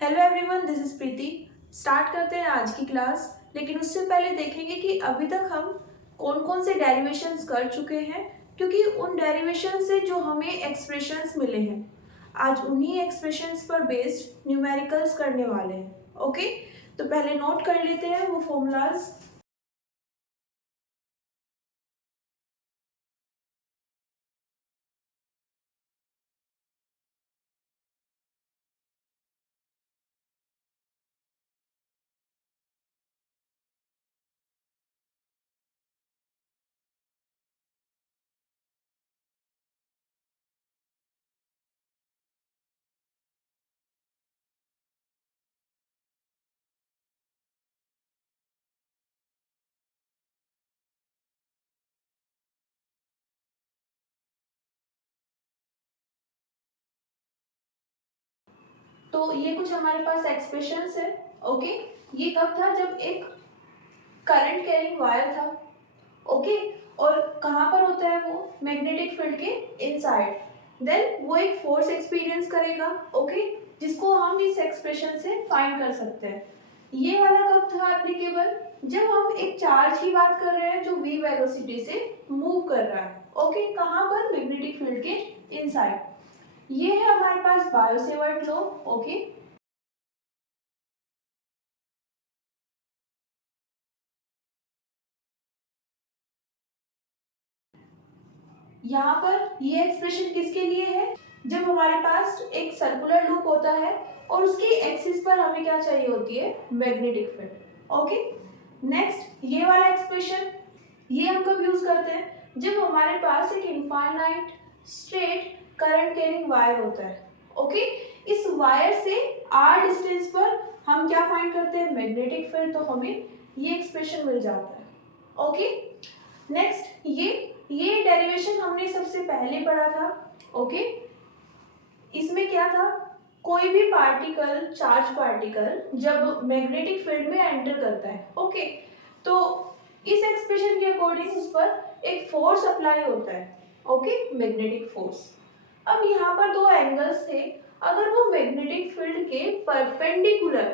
Hello everyone, this is Preeti. Start करते हैं आज की क्लास। लेकिन उससे पहले देखेंगे कि अभी तक हम कौन कौन से डेरिवेशंस कर चुके हैं, क्योंकि उन डेरिवेशन से जो हमें एक्सप्रेशंस मिले हैं, आज उन्हीं एक्सप्रेशंस पर बेस्ड न्यूमेरिकल्स करने वाले हैं। ओके, तो पहले नोट कर लेते हैं वो फॉर्मूलाज। तो ये कुछ हमारे पास एक्सप्रेशंस है। ओके, ये कब था? जब एक करंट कैरिंग वायर था। ओके, और कहाँ पर होता है वो? मैग्नेटिक फील्ड के इनसाइड। देन वो एक फोर्स एक्सपीरियंस करेगा। ओके, जिसको हम इस एक्सप्रेशन से फाइंड कर सकते हैं। ये वाला कब था एप्लीकेबल? जब हम एक चार्ज की बात कर रहे हैं जो v वेलोसिटी से मूव कर रहा है। ओके, कहाँ पर? मैग्नेटिक फील्ड के इनसाइड। ये है हमारे पास बायो-सेवर्ट लॉ। ओके, यहाँ पर ये एक्सप्रेशन किसके लिए है? जब हमारे पास एक सर्कुलर लूप होता है और उसकी एक्सिस पर हमें क्या चाहिए होती है? Magnetic field. ओके, नेक्स्ट ये वाला एक्सप्रेशन, ये हम कब यूज करते हैं? जब हमारे पास एक infinite straight current carrying wire होता है। ओके, इस वायर से r डिस्टेंस पर हम क्या फाइंड करते हैं? Magnetic field. तो हमें ये एक्सप्रेशन मिल जाता है। ओके, नेक्स्ट ये डेरिवेशन हमने सबसे पहले पढ़ा था। ओके, इसमें क्या था? कोई भी पार्टिकल, चार्ज पार्टिकल जब मैग्नेटिक फील्ड में एंटर करता है, ओके, तो इस एक्सप्रेशन के अकॉर्डिंग उस पर एक फोर्स अप्लाई होता है। Okay, magnetic force. अब यहाँ पर दो एंगल्स थे। अगर वो मैग्नेटिक फील्ड के परपेंडिकुलर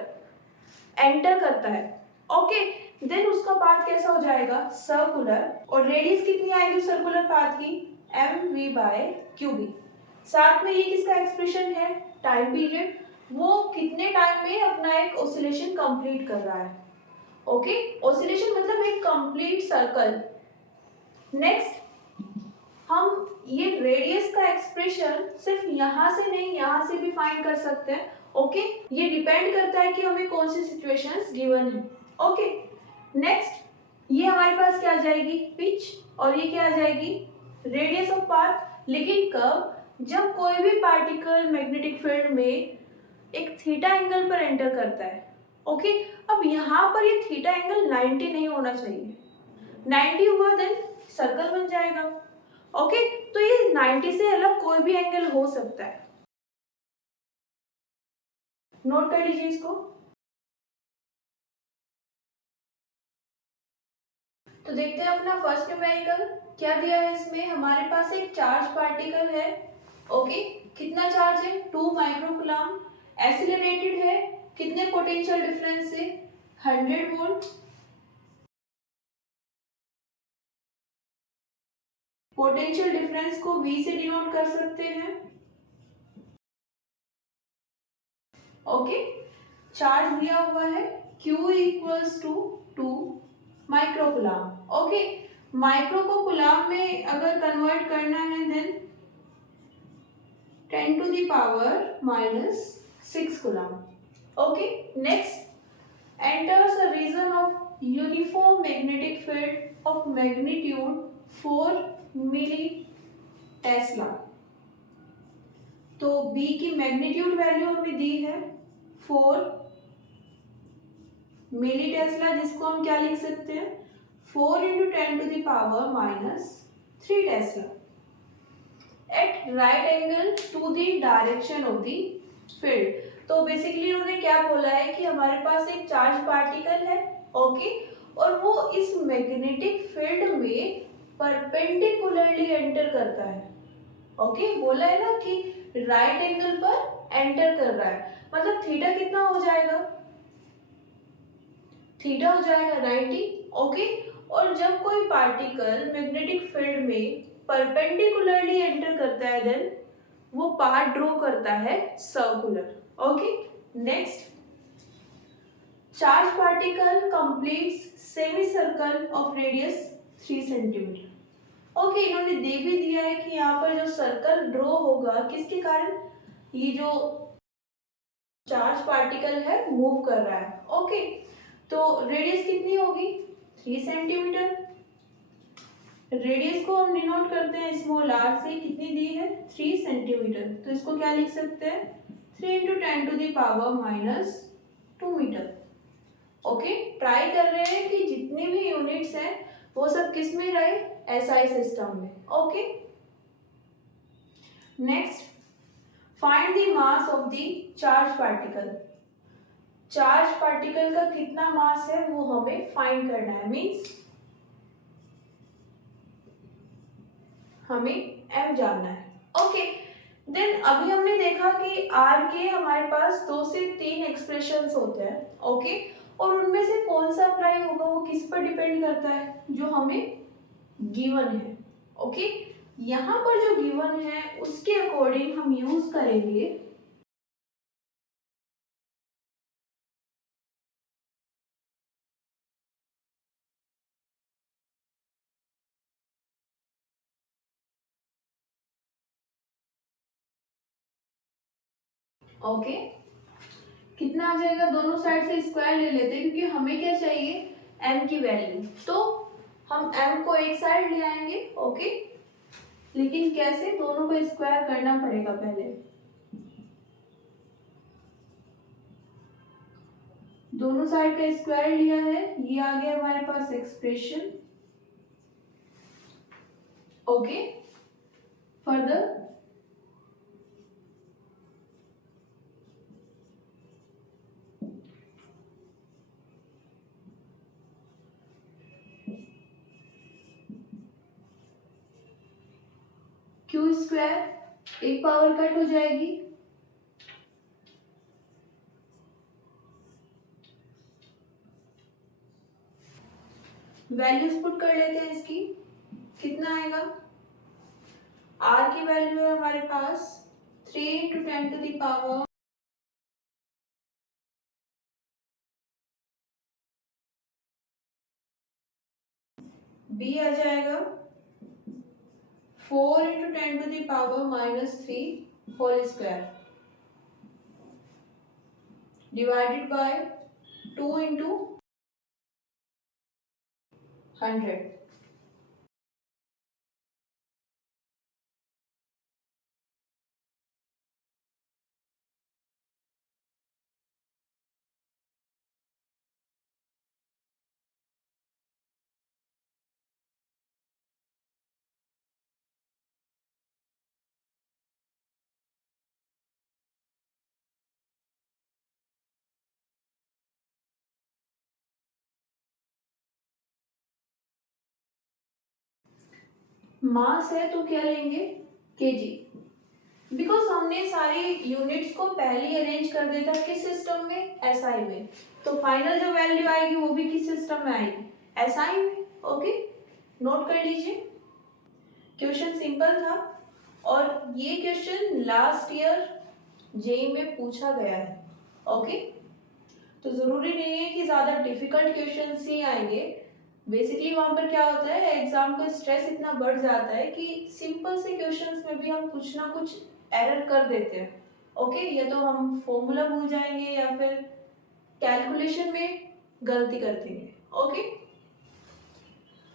एंटर करता है, ओके, देन उसका पाथ कैसा हो जाएगा? सर्कुलर। और रेडियस कितनी आएगी सर्कुलर पाथ की? mv/qb। साथ में ये किसका एक्सप्रेशन है? Time period. वो कितने टाइम में अपना एक ऑसिलेशन कंप्लीट कर रहा है। ओके, ऑसिलेशन मतलब एक कंप्लीट सर्कल। नेक्स्ट, हम ये रेडियस का एक्सप्रेशन सिर्फ यहाँ से नहीं, यहाँ से भी फाइंड कर सकते हैं। ओके, ये डिपेंड करता है कि हमें कौन सी सिचुएशंस गिवन है। ओके, नेक्स्ट ये हमारे पास क्या आ जाएगी? पिच। और ये क्या आ जाएगी? Radius of path. लेकिन कब? जब कोई भी पार्टिकल मैग्नेटिक फील्ड में एक थीटा एंगल पर एंटर करता है। ओके, अब यहाँ पर ये थीटा एंगल 90 नहीं होना चाहिए। 90 हुआ देन सर्कल बन जाएगा। ओके, तो ये 90 से अलग कोई भी एंगल हो सकता है। नोट कर लीजिए इसको। तो देखते हैं अपना फर्स्ट न्यूमेरिकल क्या दिया है। इसमें हमारे पास एक चार्ज पार्टिकल है। ओके, कितना चार्ज है? 2 माइक्रोकूलम। एक्सीलरेटेड है कितने पोटेंशियल डिफरेंस से? 100 वोल्ट। पोटेंशियल डिफरेंस को v से डिनोट कर सकते हैं। ओके, चार्ज दिया हुआ है q equals to 2 microcoulomb. Okay, micro को कूलम में अगर कन्वर्ट करना है then 10 to the power -6 coulomb. Okay, next enters a region of uniform magnetic field of magnitude 4 milli tesla. तो B की मैग्नीट्यूड वैल्यू हमें दी है 4 मिली टेस्ला, जिसको हम क्या लिख सकते हैं? 4 into 10 to the power -3 tesla at right angle to the direction of the field. तो बेसिकली उन्होंने क्या बोला है कि हमारे पास एक चार्ज पार्टिकल है। ओके, और वो इस मैग्नेटिक फील्ड में परपेंडिकुलरली एंटर करता है। ओके, बोला है ना कि राइट एंगल पर एंटर कर रहा है, मतलब थीटा कितना हो जाएगा, थीटा हो जाएगा 90। ओके, और जब कोई पार्टिकल मैग्नेटिक फील्ड में परपेंडिकुलरली एंटर करता है देन वो पाथ ड्रॉ करता है circular. Okay, next, charge particle completes semi circle of radius 3 centimetre. Okay, इन्होंने दे भी दिया है कि यहाँ पर जो सर्कल ड्रॉ होगा किसके कारण, ये जो चार्ज पार्टिकल है मूव कर रहा है। ओके, तो रेडियस कितनी होगी 3 सेंटीमीटर। रेडियस को हम डिनोट करते हैं स्मॉल आर से, कितनी दी है 3 सेंटीमीटर, तो इसको क्या लिख सकते हैं 3 × 10⁻⁻² मीटर। ओके, ट्राई कर रहे हैं कि जितनी भी यूनिट्स हैं वो सब किस में रहे, एसआई सिस्टम में। Okay, next, find the mass of the charge particle. Charge particle का कितना मास है वो हमें फाइंड करना है, मींस हमें m जानना है। ओके, देन अभी हमने देखा कि r के हमारे पास 2 से 3 एक्सप्रेशंस होते हैं। ओके, और उनमें से कौन सा अप्लाई होगा वो किस पर डिपेंड करता है, जो हमें गिवन है। ओके, यहाँ पर जो गिवन है उसके अकॉर्डिंग हम यूज करेंगे ओके, कितना आ जाएगा, दोनों साइड से स्क्वायर ले लेते हैं क्योंकि हमें क्या चाहिए m की वैल्यू, तो हम m को एक साइड ले आएंगे। ओके, लेकिन कैसे, दोनों को स्क्वायर करना पड़ेगा पहले। दोनों साइड का स्क्वायर लिया है, ये आ गया हमारे पास expression. Okay, further Q square एक पावर कट हो जाएगी, वैल्यूज पुट कर लेते हैं इसकी, कितना आएगा, r की वैल्यू है हमारे पास 3 × 10⁻, b आ जाएगा 4 × 10⁻³ होल स्क्वायर डिवाइडेड बाय 2 × 100। मास है तो क्या लेंगे केजी, बिकॉज हमने सारी यूनिट्स को पहले अरेंज कर दिया था किस सिस्टम में, एसआई में, तो फाइनल जो वैल्यू आएगी वो भी किस सिस्टम में आएगी, एसआई में। ओके, नोट कर लीजिए, क्वेश्चन सिंपल था और ये क्वेश्चन लास्ट ईयर जेई में पूछा गया है। ओके, तो जरूरी नहीं है कि ज्यादा डिफिकल्ट क्वेश्चंस ही आएंगे, बेसिकली वहां पर क्या होता है एग्जाम का स्ट्रेस इतना बढ़ जाता है कि सिंपल से क्वेश्चंस में भी हम कुछ ना कुछ एरर कर देते हैं। ओके, या तो हम फॉर्मूला भूल जाएंगे या फिर कैलकुलेशन में गलती कर देंगे। ओके,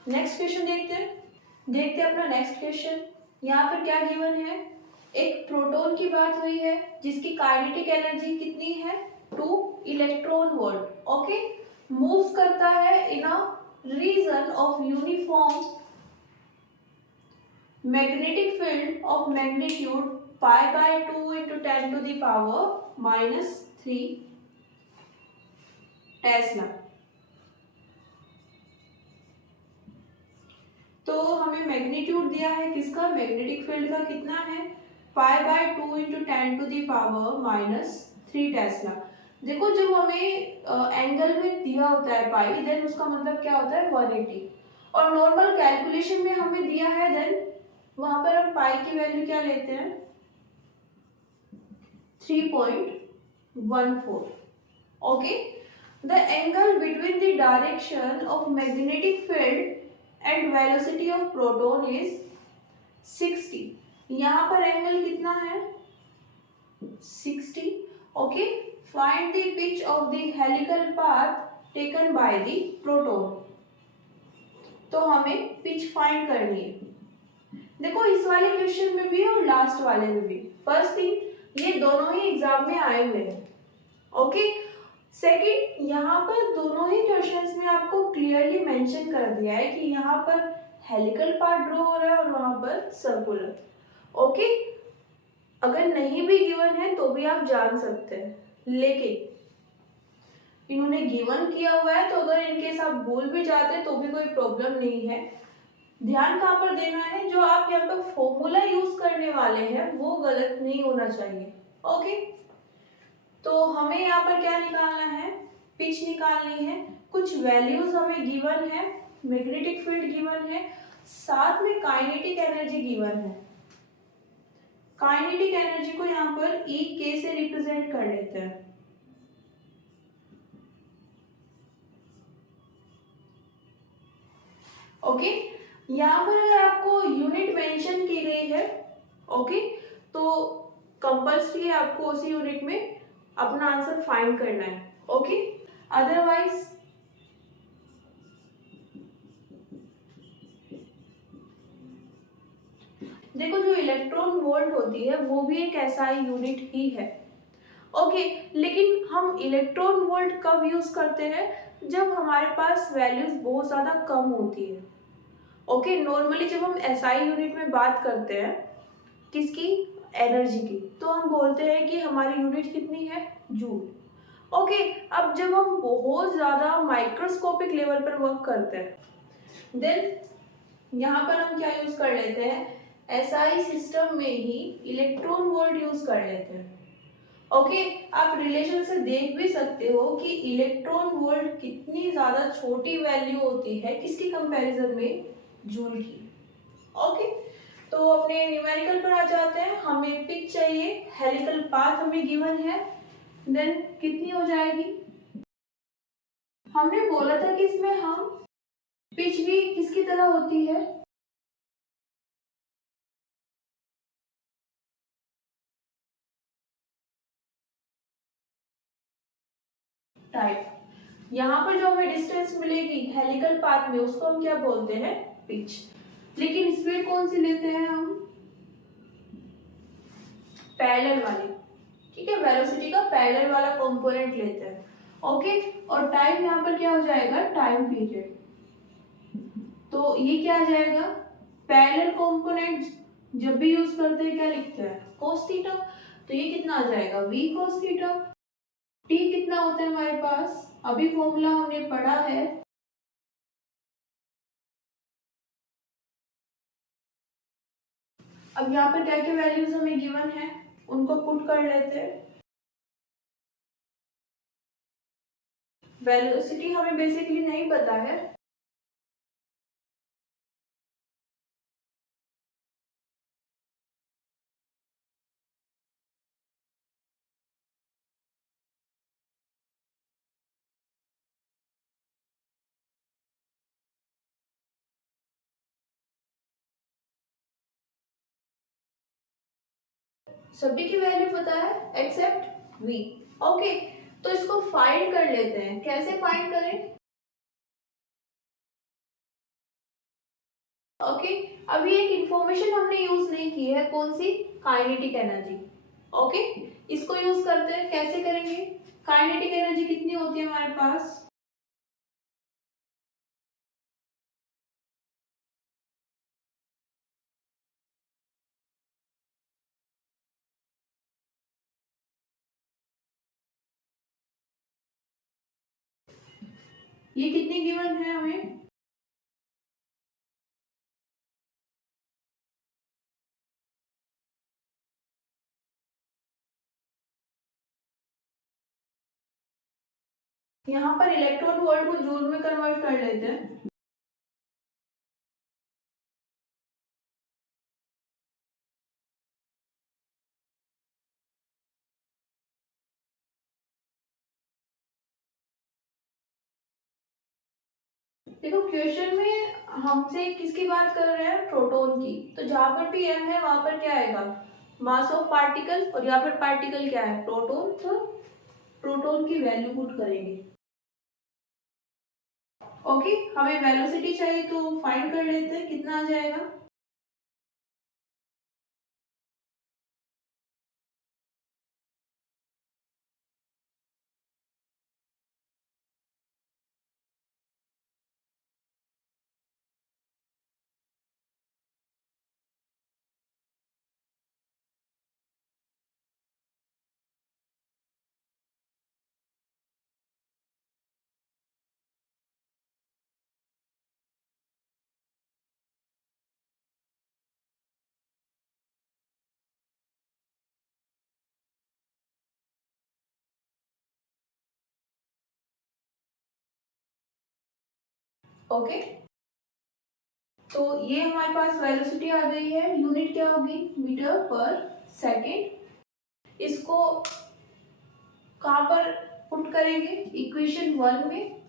नेक्स्ट क्वेश्चन देखते हैं अपना नेक्स्ट क्वेश्चन। यहाँ पर क्या गिवन है, एक प्रोटॉन की बात हुई है जिसकी काइनेटिक एनर्जी कितनी है 2 इलेक्ट्रॉन वोल्ट। ओके, मूव करता है in a region of uniform magnetic field of magnitude π/2 × 10⁻³ tesla. तो हमें मैग्नीट्यूड दिया है किसका, मैग्नेटिक फील्ड का कितना है π/2 × 10⁻³ टेस्ला। देखो जब हमें एंगल में दिया होता है पाई, देन उसका मतलब क्या होता है 180, और नॉर्मल कैलकुलेशन में हमें दिया है, देन वहां पर हम पाई की वैल्यू क्या लेते हैं 3.14। Okay, the angle between the direction of magnetic field and velocity of proton is 60। यहाँ पर एंगल कितना है 60। Okay, find the pitch of the helical path taken by the proton. तो हमें पिच फाइंड करनी है। देखो इस वाले क्वेश्चन में भी और लास्ट वाले में भी, फर्स्ट थिंग ये दोनों ही एग्जाम में आए हुए हैं। ओके, सेकंड यहाँ पर दोनों ही क्वेश्चंस में आपको क्लियरली मेंशन कर दिया है कि यहाँ पर हेलिकल पार्ट ड्रॉ हो रहा है और वहां पर सर्कुलर। ओके, अगर नहीं भी गिवन है तो भी आप जान सकते हैं, लेकिन इन्होंने गिवन किया हुआ है, तो अगर इनकेस आप भूल भी जाते हैं तो भी कोई प्रॉब्लम नहीं है। ध्यान कहाँ पर देना है, जो आप यहाँ पर फॉर्मूला यूज करने वाले हैं वो गलत नहीं होना चाहिए। ओके, तो हमें यहाँ पर क्या निकालना है, पिच निकालनी है। कुछ वैल्यूज हमें गिवन है, मैग्नेटिक फील्ड गिवन है, साथ में काइनेटिक एनर्जी गिवन है। काइनेटिक एनर्जी को यहाँ पर ई के से रिप्रेजेंट कर लेते हैं। ओके, यहाँ पर अगर आपको यूनिट मेंशन की गई है, ओके, तो कंपल्सरी है आपको उसी यूनिट में अपना आंसर फाइंड करना है। ओके, अदरवाइज देखो जो इलेक्ट्रॉन वोल्ट होती है वो भी एक एसआई यूनिट ही है। ओके, लेकिन हम इलेक्ट्रॉन वोल्ट कब यूज करते हैं, जब हमारे पास वैल्यूज बहुत ज्यादा कम होती है। ओके, नॉर्मली जब हम एसआई यूनिट में बात करते हैं किसकी, एनर्जी की, तो हम बोलते हैं कि हमारी यूनिट कितनी है, जूल। ओके, अब जब हम बहुत ज्यादा माइक्रोस्कोपिक लेवल पर वर्क करते हैं, देन यहाँ पर हम क्या यूज कर लेते हैं, एसआई सिस्टम में ही इलेक्ट्रॉन वोल्ट यूज कर लेते हैं। ओके, आप रिलेशन से देख भी सकते हो कि इलेक्ट्रॉन वोल्ट कितनी ज्यादा छोटी वैल्यू होती है किसकी कंपैरिजन में, जूल की। ओके, तो अपने न्यूमेरिकल पर आ जाते हैं। हमें पिच चाहिए, हेलिकल पाथ हमें गिवन है, देन कितनी हो जाएगी, हमने बोला था कि इसमें हम पिच भी किसकी तरह होती है, टाइप। यहाँ पर जो हमें डिस्टेंस मिलेगी हेलिकल पाथ में उसको हम क्या बोलते हैं, पिच। लेकिन स्पीड कौन सी लेते हैं हम, पैरेलल वाली। ठीक है, वेलोसिटी का पैरेलल वाला कंपोनेंट लेते हैं। ओके, और टाइम यहाँ पर क्या हो जाएगा, टाइम पीरियड। तो ये क्या आ जाएगा, पैरेलल कंपोनेंट जब भी यूज करते हैं क्या लिखते हैं, cos थीटा। तो ये कितना आ जाएगा, v cos थीटा। t कितना होता है हमारे पास, अभी फॉर्मूला हमने पढ़ा है, अब यहाँ पर क्या क्या वैल्यूज हमें गिवन है उनको पुट कर लेते हैं। वेलोसिटी हमें बेसिकली नहीं पता है, सभी की वैल्यू पता है एक्सेप्ट v। ओके, तो इसको फाइंड कर लेते हैं, कैसे फाइंड करें। ओके, अभी एक इंफॉर्मेशन हमने यूज नहीं की है, कौन सी, काइनेटिक एनर्जी। ओके, इसको यूज करते हैं, कैसे करेंगे, काइनेटिक एनर्जी कितनी होती है हमारे पास, ये कितनी गिवन है हमें, यहाँ पर इलेक्ट्रॉन वोल्ट को जूल में कन्वर्ट कर लेते हैं। देखो क्वेश्चन में हमसे किसकी बात कर रहे हैं, प्रोटॉन की। तो जहां पर भी m है वहां पर क्या आएगा, मास ऑफ पार्टिकल, और यहाँ पर पार्टिकल क्या है, प्रोटॉन। तो प्रोटॉन की वैल्यू पुट करेंगे। ओके, हमें वेलोसिटी चाहिए तो फाइंड कर लेते हैं कितना आ जाएगा। ओके, तो ये हमारे पास वेलोसिटी आ गई है। यूनिट क्या होगी, मीटर पर सेकेंड। इसको कहाँ पर पुट करेंगे, इक्वेशन 1 में।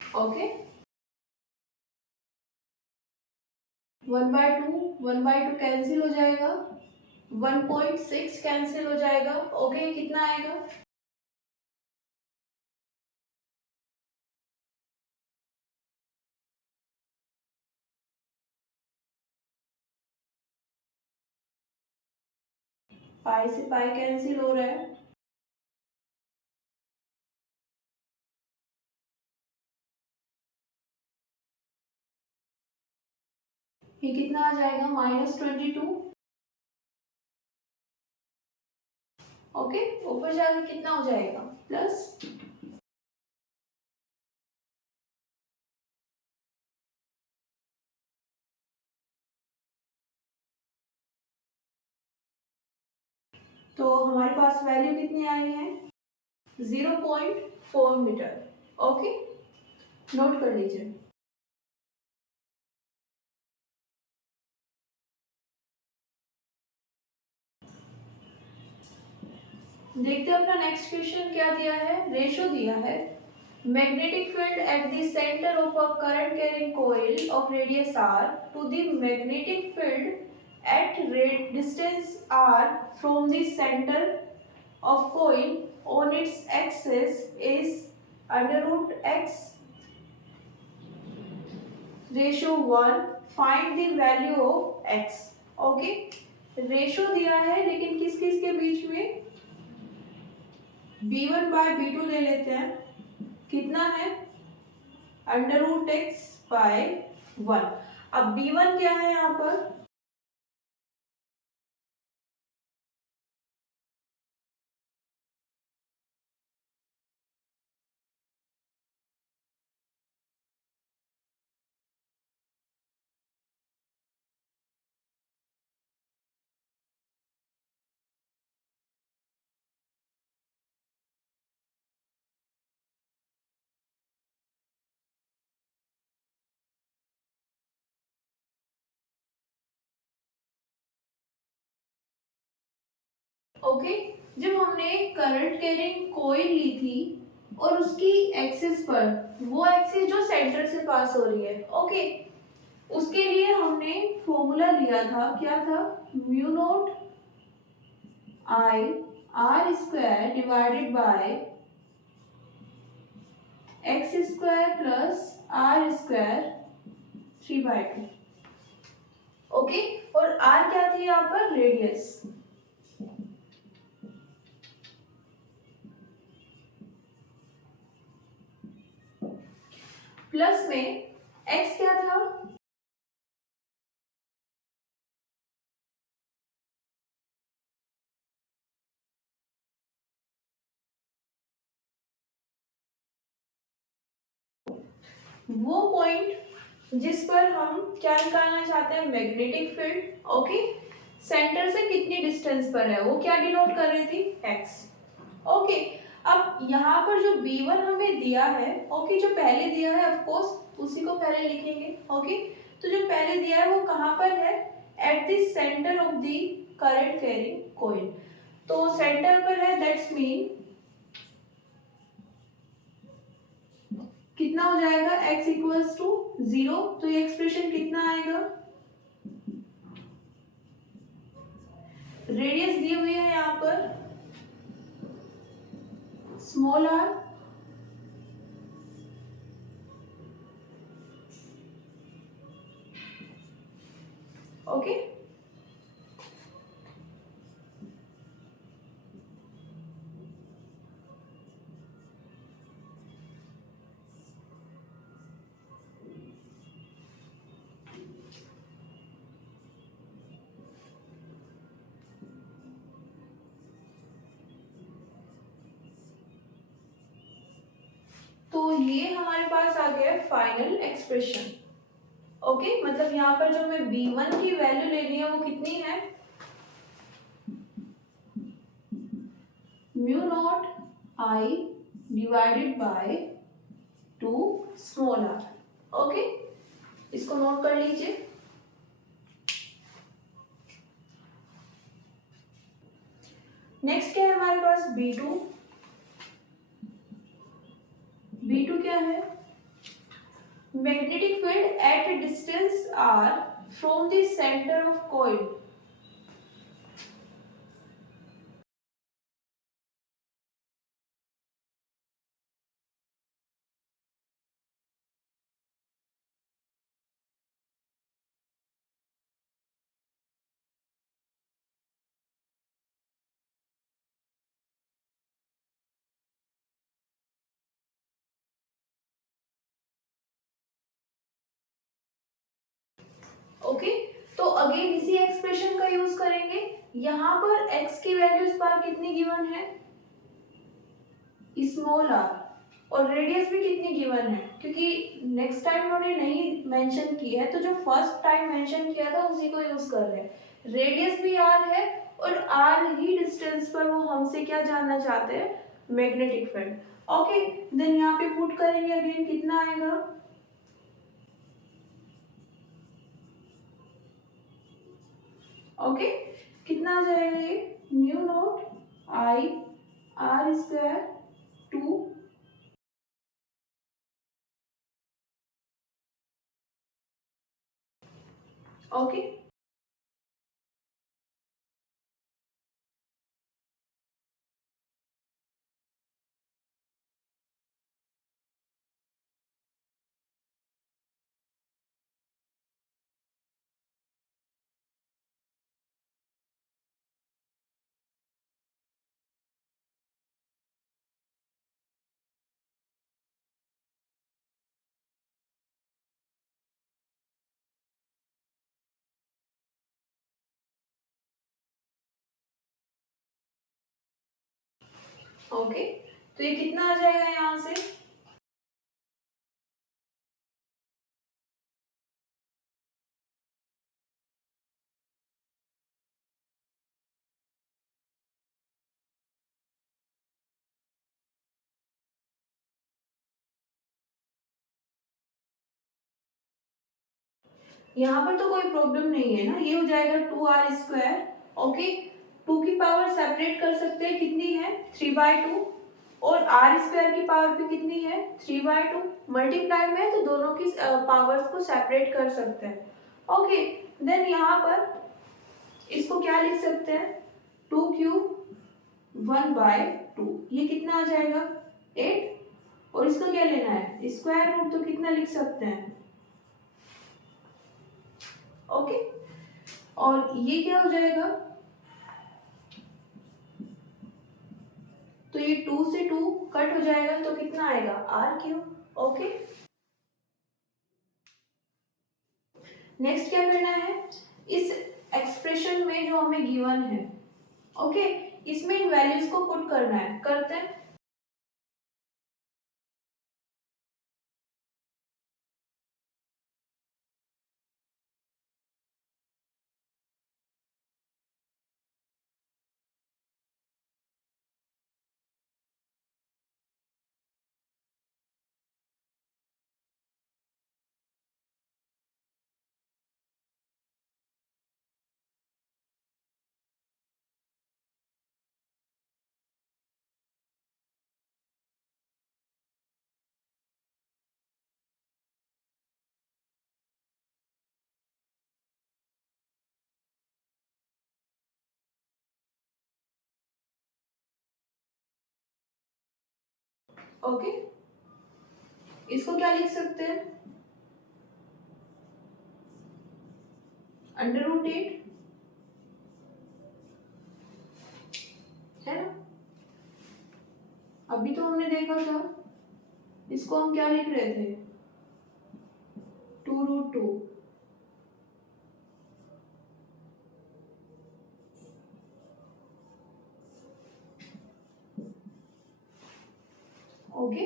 ओके, 1/2 कैंसिल हो जाएगा, 1.6 कैंसिल हो जाएगा। ओके, कितना आएगा, पाई से पाई कैंसिल हो रहा है। ये कितना आ जाएगा, -22। ओके, ऊपर जाकर कितना हो जाएगा, प्लस। तो हमारे पास वैल्यू कितनी आई है, 0.4 मीटर। ओके, नोट कर लीजिए। देखते हैं अपना नेक्स्ट क्वेश्चन क्या दिया है। रेशो दिया है, magnetic field at the centre of a current carrying coil of radius r to the magnetic field at distance r from the center of coil on its axis is √x ratio 1। find the value of x। Okay, ratio दिया है लेकिन किस किस के बीच में, b1/b2 ले लेते हैं। कितना है, √x/1। अब b1 क्या है यहाँ पर, ओके। जब हमने करंट कैरिंग कॉइल ली थी और उसकी एक्सिस पर, वो एक्सिस जो सेंटर से पास हो रही है, ओके, उसके लिए हमने फॉर्मूला लिया था, क्या था, mu naught I r² divided by x square plus r square 3/2। Okay, और आर क्या थी यहाँ पर? रेडियस। प्लस में एक्स क्या था? वो पॉइंट जिस पर हम क्या निकालना चाहते हैं? Magnetic field. ओके, सेंटर से कितनी डिस्टेंस पर है वो क्या डिनोट कर रही थी? एक्स। ओके, अब यहाँ पर जो B1 हमें दिया है, ओके, जो पहले दिया है ऑफ कोर्स उसी को पहले लिखेंगे। ओके, तो जो पहले दिया है वो कहाँ पर है? At the centre of the current carrying coil. तो सेंटर पर है, दैट्स मीन कितना हो जाएगा? x equals to 0। तो ये एक्सप्रेशन कितना आएगा? रेडियस दी हुई है यहाँ पर स्मॉल आर, ओके। तो ये हमारे पास आ गया फाइनल एक्सप्रेशन। ओके, मतलब यहाँ पर जो हमें B1 की वैल्यू लेनी है वो कितनी है? Mu naught I divided by 2 small r। Okay, इसको नोट कर लीजिए। नेक्स्ट क्या है हमारे पास? B2। B2 क्या है? Magnetic field at distance r from the centre of coil. Okay, तो अगेन इसी एक्सप्रेशन का यूज करेंगे। यहाँ पर x की वैल्यू इस बार कितनी गिवन है? स्मॉल r, और रेडियस भी कितनी गिवन है? क्योंकि नेक्स्ट टाइम उन्होंने नहीं मेंशन की है, तो जो फर्स्ट टाइम मेंशन किया था उसी को यूज कर रहे हैं। रेडियस भी r है, और r ही डिस्टेंस पर वो हमसे क्या जानना चाहते हैं? Magnetic field. ओके, देन यहाँ पे पुट करेंगे, अगेन कितना आएगा? ओके, कितना आ जाएगा ये? Mu naught I r square 2। Okay, okay, तो ये कितना आ जाएगा यहाँ से? यहाँ पर तो कोई प्रॉब्लम नहीं है ना, ये हो जाएगा 2r स्क्वायर। ओके, 2 की पावर सेपरेट कर सकते हैं, कितनी है? 3/2। और r स्क्वायर की पावर भी कितनी है? 3/2। मल्टीप्लाई में है तो दोनों की पावर्स को सेपरेट कर सकते हैं। ओके, देन यहाँ पर इसको क्या लिख सकते हैं? 2 क्यूब 1/2। ये कितना आ जाएगा? 8। और इसका क्या लेना है, स्क्वायर रूट, तो कितना लिख सकते हैं, ओके। और ये क्या हो जाएगा, तो ये 2 से 2 कट हो जाएगा, तो कितना आएगा, आर क्यूब, ओके। नेक्स्ट क्या करना है, इस एक्सप्रेशन में जो हमें गिवन है, ओके, इसमें इन वैल्यूज को पुट करना है, करते हैं। ओके, इसको क्या लिख सकते हैं, √8, है ना। अभी तो हमने देखा था, इसको हम क्या लिख रहे थे, 2√2, ओके।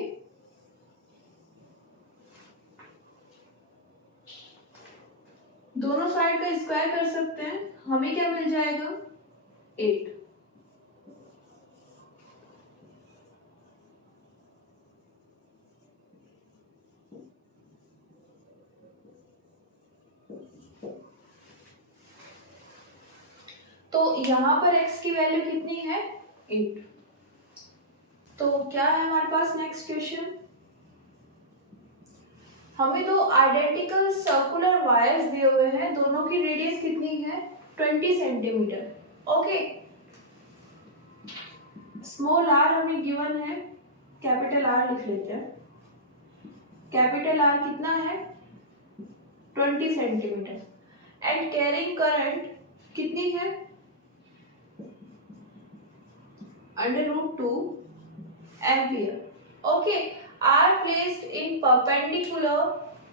दोनों साइड का स्क्वायर कर सकते हैं, हमें क्या मिल जाएगा, 8। तो यहाँ पर x की वैल्यू कितनी है, 8। तो क्या है हमारे पास नेक्स्ट क्वेश्चन, हमें दो आइडेंटिकल सर्कुलर वायर्स दिए हुए हैं, दोनों की रेडियस कितनी है, 20 सेंटीमीटर, ओके। स्मॉल r हमें गिवन है, कैपिटल R लिख लेते हैं। कैपिटल R कितना है, 20 सेंटीमीटर, एंड कैरिंग करंट कितनी है, √2 ampere, okay. Are placed in perpendicular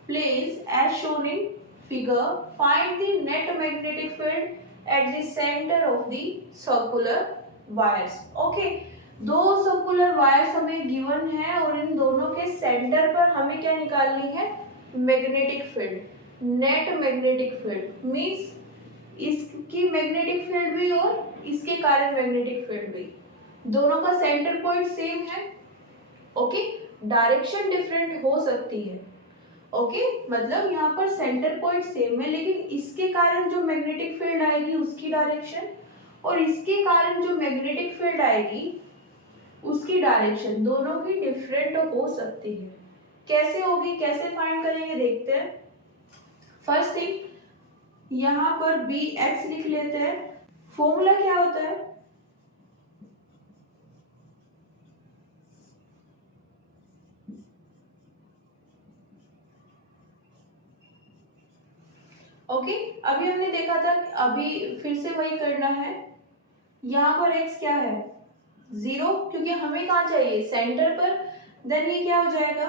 place as shown in figure. Find the net magnetic field at the center of the circular wires. Okay. दो circular wires हमें given है और इन दोनों के centre पर हमें क्या निकालनी है, magnetic field. Net magnetic field means इसकी मैग्नेटिक फील्ड भी और इसके कारण मैग्नेटिक फील्ड भी, दोनों का सेंटर पॉइंट सेम है, ओके। डायरेक्शन डिफरेंट हो सकती है, ओके। मतलब यहाँ पर सेंटर पॉइंट सेम है, लेकिन इसके कारण जो मैग्नेटिक फील्ड आएगी उसकी डायरेक्शन और इसके कारण जो मैग्नेटिक फील्ड आएगी उसकी डायरेक्शन दोनों की डिफरेंट हो सकती है। कैसे होगी, कैसे फाइंड करेंगे, देखते हैं। फर्स्ट थिंग, यहाँ पर बी एक्स लिख लेते हैं। फॉर्मूला क्या होता है, ओके। अभी हमने देखा था, अभी फिर से वही करना है। यहाँ पर x क्या है, 0, क्योंकि हमें कहाँ चाहिए, सेंटर पर। देन ये क्या हो जाएगा,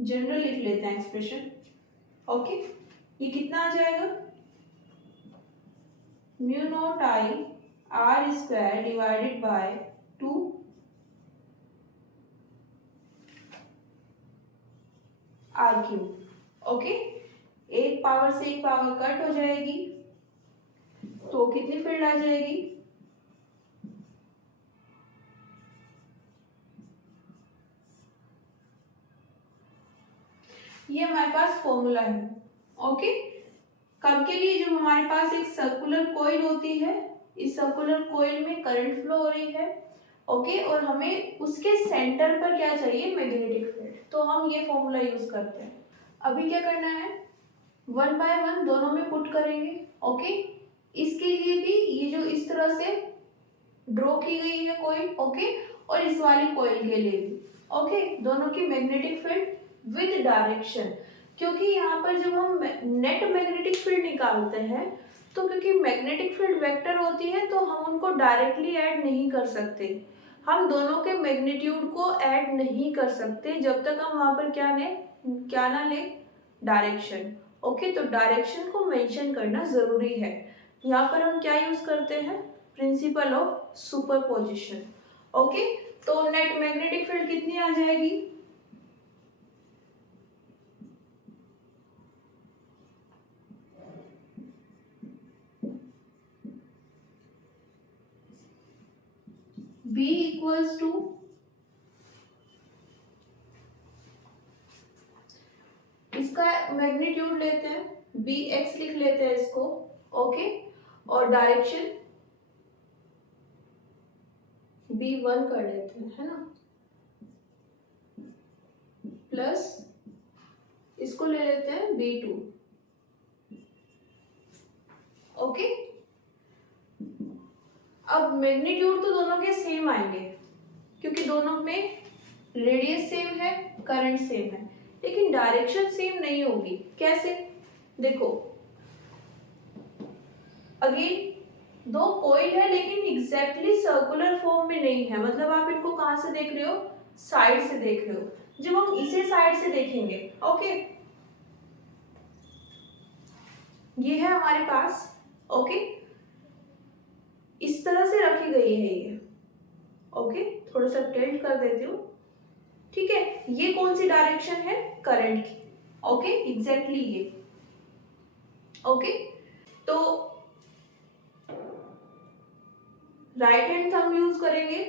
जनरल लिख लेते हैं एक्सप्रेशन, ओके। ये कितना आ जाएगा, μ0I r² divided bye 2 r³, okay. एक पावर से एक पावर कट हो जाएगी, तो कितनी फील्ड आ जाएगी, ये हमारे पास फॉर्मूला है, ओके। कब के लिए, जब हमारे पास एक सर्कुलर कॉइल होती है, इस सर्कुलर कॉइल में करंट फ्लो हो रही है, ओके, और हमें उसके सेंटर पर क्या चाहिए, मैग्नेटिक फील्ड, तो हम ये फॉर्मूला यूज करते हैं। अभी क्या करना है, 1 बाय 1 दोनों में पुट करेंगे, ओके। इसके लिए भी ये जो इस तरह से ड्रॉ की गई है कॉइल, ओके, और इस वाली कॉइल के लिए भी, ओके, दोनों की मैग्नेटिक फील्ड विद डायरेक्शन। क्योंकि यहाँ पर जब हम नेट मैग्नेटिक फील्ड निकालते हैं तो क्योंकि मैग्नेटिक फील्ड वेक्टर होती है तो हम उनको डायरेक्टली ऐड नहीं कर सकते, हम दोनों के मैग्नीट्यूड को ऐड नहीं कर सकते जब तक हम वहां पर क्या ना ले, डायरेक्शन, ओके। तो डायरेक्शन को मेंशन करना जरूरी है। यहाँ पर हम क्या यूज करते हैं, प्रिंसिपल ऑफ सुपरपोजिशन, ओके। तो नेट मैग्नेटिक फील्ड कितनी आ जाएगी, B इक्वल्स टू, इसका मैग्नीट्यूड लेते हैं, बी एक्स लिख लेते हैं इसको, ओके, और डायरेक्शन B1 कर लेते हैं, है ना, प्लस इसको ले लेते हैं B2, ओके। अब मैग्नीट्यूड तो दोनों के सेम आएंगे क्योंकि दोनों में रेडियस सेम है, करंट सेम है, लेकिन डायरेक्शन सेम नहीं होगी। कैसे, देखो अगेन दो कॉइल है लेकिन एग्जैक्टली सर्कुलर फॉर्म में नहीं है, मतलब आप इनको कहां से देख रहे हो, साइड से देख रहे हो। जब हम इसे साइड से देखेंगे, ओके, ये है हमारे पास, ओके, इस तरह से रखी गई है ये, ओके, थोड़ा सा टिल्ट कर देती हूँ, ठीक है। ये कौन सी डायरेक्शन है, करंट की, ओके, एग्जैक्टली ये, ओके। तो राइट हैंड थंब यूज करेंगे,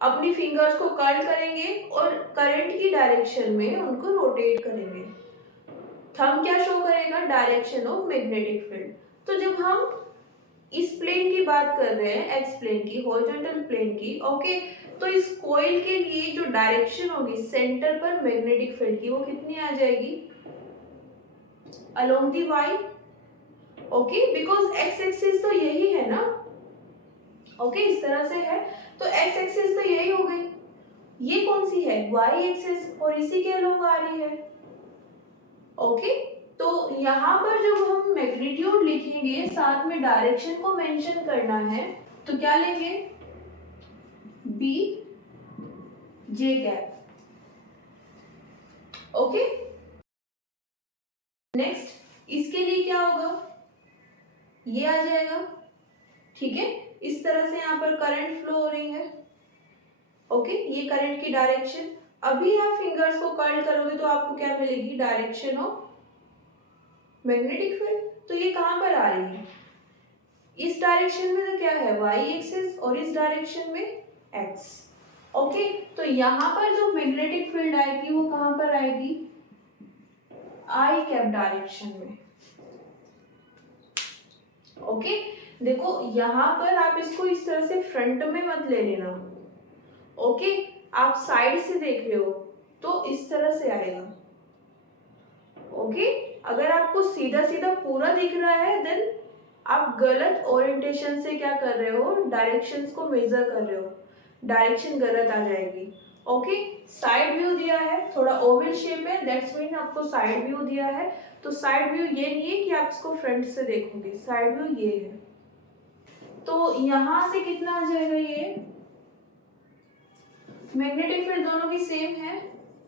अपनी फिंगर्स को कर्ल करेंगे और करंट की डायरेक्शन में उनको रोटेट करेंगे। थंब क्या शो करेगा, डायरेक्शन ऑफ मैग्नेटिक फील्ड। तो जब हम इस प्लेन की बात कर रहे हैं, एक्स प्लेन की, हॉरिजॉन्टल प्लेन की, ओके, तो इस कॉइल के लिए जो डायरेक्शन होगी सेंटर पर मैग्नेटिक फील्ड की, वो कितनी आ जाएगी, along the y, okay, because x axis तो यही है ना, ओके, इस तरह से है, तो एक्स एक्सिस तो यही हो गई, ये कौन सी है, वाई एक्सिस, और इसी के अलोंग आ रही है, ओके। तो यहाँ पर जब हम मैग्नीट्यूड लिखेंगे साथ में डायरेक्शन को मेंशन करना है, तो क्या लेंगे, b j cap, okay. Next इसके लिए क्या होगा, ये आ जाएगा, ठीक है। इस तरह से यहाँ पर करंट फ्लो हो रही है, ओके, ये करंट की डायरेक्शन। अभी आप फिंगर्स को कर्ल करोगे तो आपको क्या मिलेगी, डायरेक्शन ऑफ मैग्नेटिक फील्ड। तो ये कहां पर आ रही है, इस डायरेक्शन में तो क्या है, वाई एक्सिस, और इस डायरेक्शन में एक्स, ओके। तो यहाँ पर जो मैग्नेटिक फील्ड आएगी वो कहां पर आएगी, आई कैप डायरेक्शन में, ओके। देखो यहाँ पर आप इसको इस तरह से फ्रंट में मत ले लेना, ओके, आप साइड से देख रहे हो तो इस तरह से आएगा, ओके। अगर आपको सीधा सीधा पूरा दिख रहा है देन आप गलत ओरिएंटेशन से क्या कर रहे हो, डायरेक्शंस को मेजर कर रहे हो, डायरेक्शन गलत आ जाएगी, ओके। साइड व्यू दिया है, थोड़ा ओवल शेप है, दैट्स मीन आपको साइड व्यू दिया है। तो साइड व्यू ये नहीं है कि आप इसको फ्रंट से देखोगे, साइड व्यू ये है। तो यहां से कितना आ जाएगा, ये मैग्नेटिक फील्ड दोनों की सेम है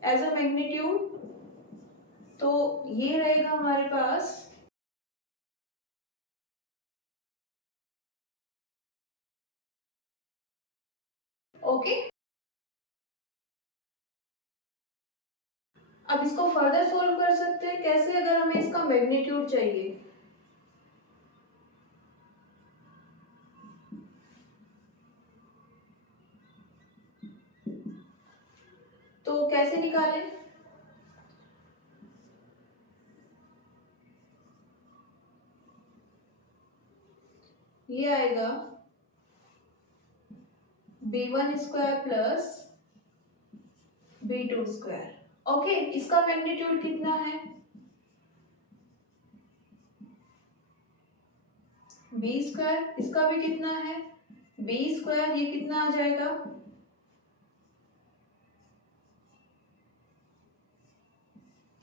एज अ मैग्नीट्यूड, तो ये रहेगा हमारे पास, ओके। अब इसको फर्दर सोल्व कर सकते हैं कैसे, अगर हमें इसका मैग्नीट्यूड चाहिए, तो कैसे निकालें, ये आएगा b1 square plus b2 square, okay. इसका मैग्नीट्यूड कितना है, b स्क्वायर, इसका भी कितना है बी स्क्वायर ये कितना आ जाएगा,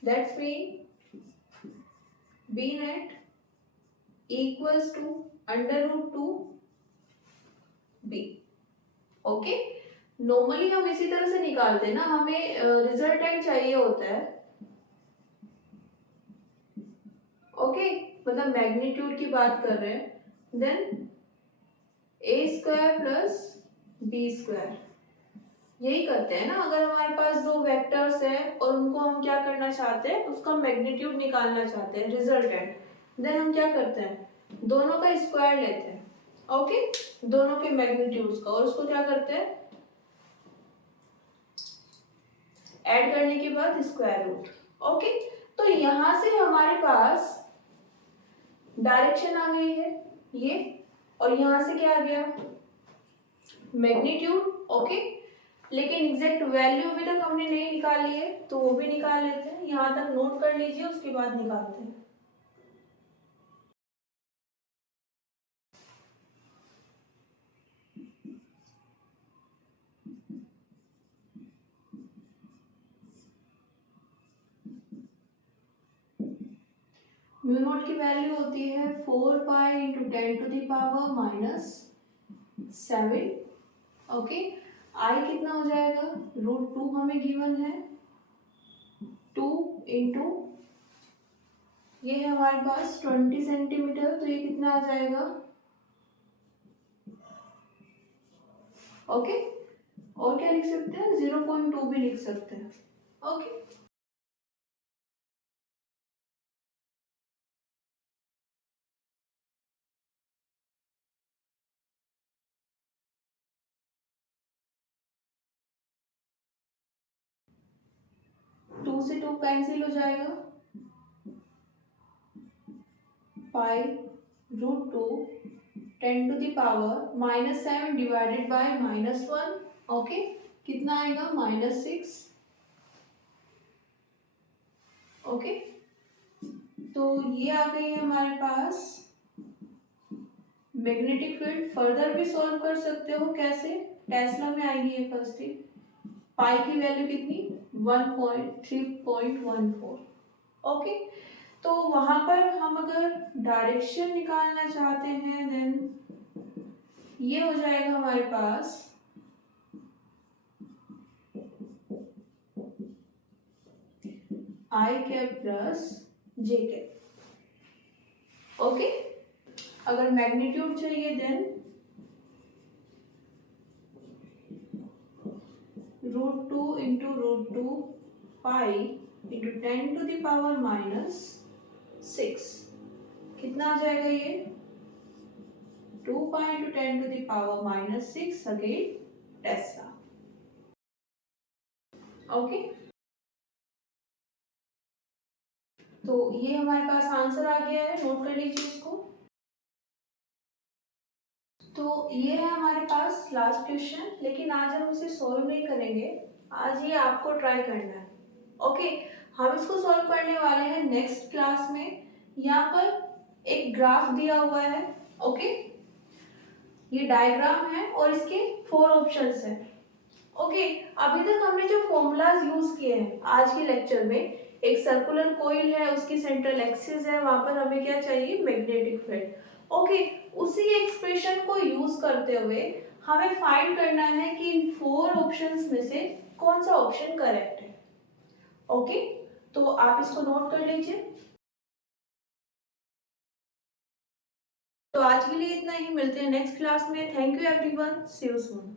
that's mean b net equals to under root two b. Okay, normally हम इसी तरह से निकालते हैं ना, हमें रिजल्टेंट चाहिए होता है। ओके, मतलब मैग्नीट्यूड की बात कर रहे हैं, देन ए स्क्वायर प्लस बी स्क्वायर, यही करते हैं ना। अगर हमारे पास दो वेक्टर्स है और उनको हम क्या करना चाहते हैं, उसका मैग्नीट्यूड निकालना चाहते हैं, रिजल्टेंट, देन हम क्या करते हैं, दोनों का स्क्वायर लेते हैं। ओके, दोनों के मैग्नीट्यूड्स का, और उसको क्या करते हैं, ऐड करने के बाद स्क्वायर रूट। ओके, तो यहां से हमारे पास डायरेक्शन आ गई है ये, और यहां से क्या आ गया, मैग्नीट्यूड। ओके, लेकिन एग्जैक्ट वैल्यू अभी तक हमने नहीं निकाली है, तो वो भी निकाल लेते हैं, यहां तक नोट कर लीजिए, उसके बाद निकालते हैं। म्यू नॉट की वैल्यू होती है 4 pi into 10 to the power minus 7। Okay, I कितना हो जाएगा, रूट 2 हमें गिवन है, 2 इंटू ये है हमारे पास 20 सेंटीमीटर, तो ये कितना आ जाएगा, ओके, और क्या लिख सकते हैं, 0.2 भी लिख सकते हैं। ओके, 2 से 2 कैंसिल हो जाएगा, pi root 2 10 to the power minus 7 divided by minus 1। Okay, कितना आएगा, -6। ओके, तो ये आ गई है हमारे पास मैग्नेटिक फील्ड। फर्दर भी सॉल्व कर सकते हो, कैसे, टेस्ला में आएगी ये फर्स्ट ही, पाई की वैल्यू कितनी, 1.3.14। ओके, तो वहां पर हम अगर डायरेक्शन निकालना चाहते हैं, देन ये हो जाएगा हमारे पास i cap plus j cap. Okay, अगर मैग्नीट्यूड चाहिए then √2 into √2 pi into 10 to the power minus 6, कितना आ जाएगा ये, 2 pi into 10 to the power minus 6 again tesla. Okay, तो ये हमारे पास आंसर आ गया है, नोट कर लीजिए इसको। तो ये है हमारे पास लास्ट क्वेश्चन, लेकिन आज हम इसे सॉल्व नहीं करेंगे, आज ये आपको ट्राई करना है। ओके, हम इसको सॉल्व करने वाले हैं नेक्स्ट क्लास में। यहाँ पर एक ग्राफ दिया हुआ है, ओके, ये डायग्राम है और इसके 4 ऑप्शंस हैं। ओके, अभी तक हमने जो फॉर्मूलाज यूज किए हैं आज के लेक्चर में, एक सर्कुलर कोइल है, उसकी सेंट्रल एक्सिस है, वहां पर हमें क्या चाहिए, मैग्नेटिक फील्ड। ओके, उसी एक्सप्रेशन को यूज करते हुए हमें फाइंड करना है कि इन 4 ऑप्शंस में से कौन सा ऑप्शन करेक्ट है। ओके, तो आप इसको नोट कर लीजिए। तो आज के लिए इतना ही, मिलते हैं नेक्स्ट क्लास में। Thank you everyone, see you soon.